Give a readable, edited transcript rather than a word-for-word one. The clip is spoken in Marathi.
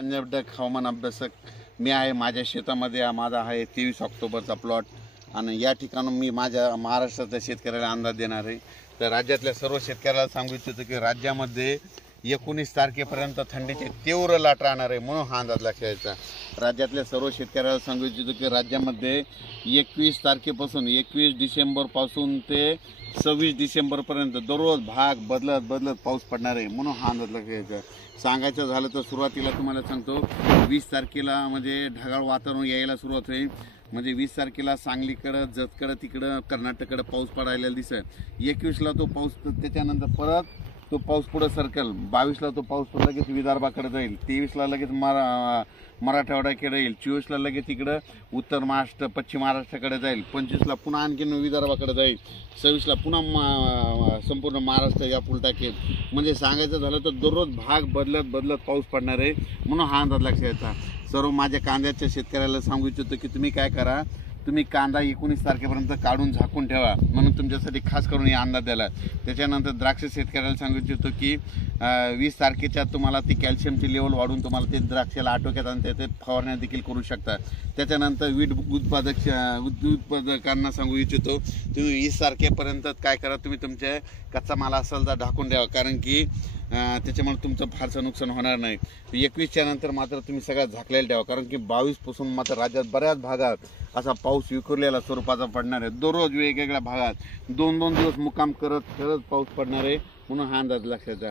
पंजाब डक हवामान अभ्यासक मी आहे। माझ्या शेतामध्ये माझा आहे 23 ऑक्टोबरचा प्लॉट आणि या ठिकाणी मी माझ्या महाराष्ट्राच्या शेतकऱ्याला अंदाज देणार आहे। तर राज्यातल्या सर्व शेतकऱ्याला सांगू इच्छितो की राज्यामध्ये 19 तारखेपर्यंत थंडीची तीव्र लाट राहणार आहे, म्हणून हा अंदाज लक्षात घ्यायचा। राज्यातल्या सर्व शेतकऱ्याला सांगू इच्छितो की राज्यामध्ये 21 तारखेपासून 21 डिसेंबरपासून ते 26 डिसेंबरपर्यंत दररोज भाग बदलत पाऊस पडणार आहे, म्हणून हा अंदाज लक्षात घ्यायचा। सांगायचं झालं तर सुरुवातीला तुम्हाला सांगतो 20 तारखेला म्हणजे ढगाळ वातावरण यायला सुरुवात होईल। म्हणजे 20 तारखेला सांगलीकडं जतकडं तिकडं कर्नाटककडं पाऊस पडायला दिसत। 21ला तो पाऊस, त्याच्यानंतर परत तो पाऊस पुढे सरकल। 22ला तो पाऊस लगेच विदर्भाकडे जाईल। 23ला लगेच मराठवाड्याकडे येईल। 24ला लगेच इकडं उत्तर महाराष्ट्र पश्चिम महाराष्ट्राकडे जाईल। 25ला पुन्हा आणखीन विदर्भाकडे जाईल। 26ला पुन्हा संपूर्ण महाराष्ट्र या टाकेल। म्हणजे सांगायचं झालं तर दररोज भाग बदलत पाऊस पडणार आहे, म्हणून हा अंदाज लक्षात घ्यायचा। सर्व माझ्या कांद्याच्या शेतकऱ्याला सांगू इच्छितो की तुम्ही काय करा, तुम्ही कांदा 19 तारखेपर्यंत काढून झाकून ठेवा, म्हणून तुमच्यासाठी खास करून हे अंदाज दिला। त्याच्यानंतर द्राक्ष शेतकऱ्याला सांगू इच्छितो की 20 तारखेच्या तुम्हाला ती कॅल्शियमची लेवल वाढून तुम्हाला ते द्राक्षाला आटोक्यात आणि त्याचे फवारण्या देखील करू शकता। त्याच्यानंतर वीट उत्पादकांना सांगू इच्छितो तुम्ही 20 तारखेपर्यंत काय करा, तुम्ही तुमच्या कच्चा माल असेल तर ढाकून ठेवा, कारण की त्याच्यामुळे तुमचं फारसं नुकसान होणार नाही। 21च्या नंतर मात्र तुम्ही सगळ्यात झाकलेलं ठेवा, कारण की 22 पासून मात्र राज्यात बऱ्याच भागात असा पाऊस विखुरलेला स्वरूपाचा पडणार आहे। दररोज वेगवेगळ्या भागात 2-2 दिवस मुक्काम करत पाऊस पडणार आहे, म्हणून हा अंदाज लक्षात घ्या।